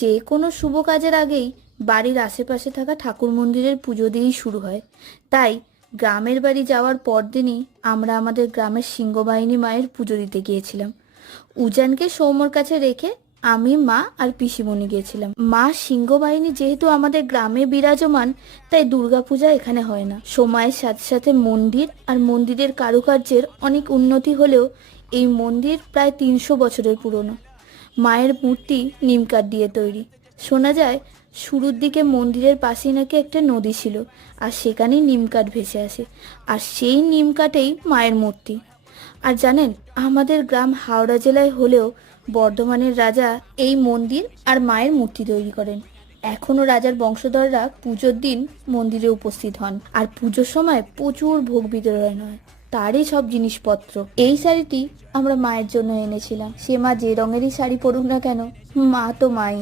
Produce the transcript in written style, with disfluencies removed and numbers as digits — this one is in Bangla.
যে কোনো শুভ কাজের আগেই বাড়ির আশেপাশে থাকা ঠাকুর মন্দিরের পুজো দিয়েই শুরু হয়। তাই গ্রামের বাড়ি যাওয়ার পরদিনই আমরা আমাদের গ্রামের সিংহবাহিনী মায়ের পুজো দিতে গিয়েছিলাম। উজানকে সৌম্যর কাছে রেখে আমি, মা আর পিসিমণি গিয়েছিলাম। মা সিংহবাহিনী যেহেতু আমাদের গ্রামে বিরাজমান, তাই দুর্গাপূজা এখানে হয় না। সময়ের সাথে সাথে মন্দির আর মন্দিরের কারুকার্যের অনেক উন্নতি হলেও এই মন্দির প্রায় 300 বছরের পুরনো। মায়ের মূর্তি নিমকাঠ দিয়ে তৈরি। শোনা যায় শুরুর দিকে মন্দিরের পাশেই নাকি একটা নদী ছিল, আর সেখানেই নিমকাঠ ভেসে আসে, আর সেই নিমকাঠেই মায়ের মূর্তি। আর জানেন, আমাদের গ্রাম হাওড়া জেলায় হলেও বর্ধমানের রাজা এই মন্দির আর মায়ের মূর্তি তৈরি করেন। এখনও রাজার বংশধররা পুজোর দিন মন্দিরে উপস্থিত হন, আর পুজোর সময় প্রচুর ভোগ বিতরণ হয়, তারই সব জিনিসপত্র। এই শাড়িটি আমরা মায়ের জন্য এনেছিলাম। সে মা যে রঙেরই শাড়ি পরুক না কেন, মা তো মাই।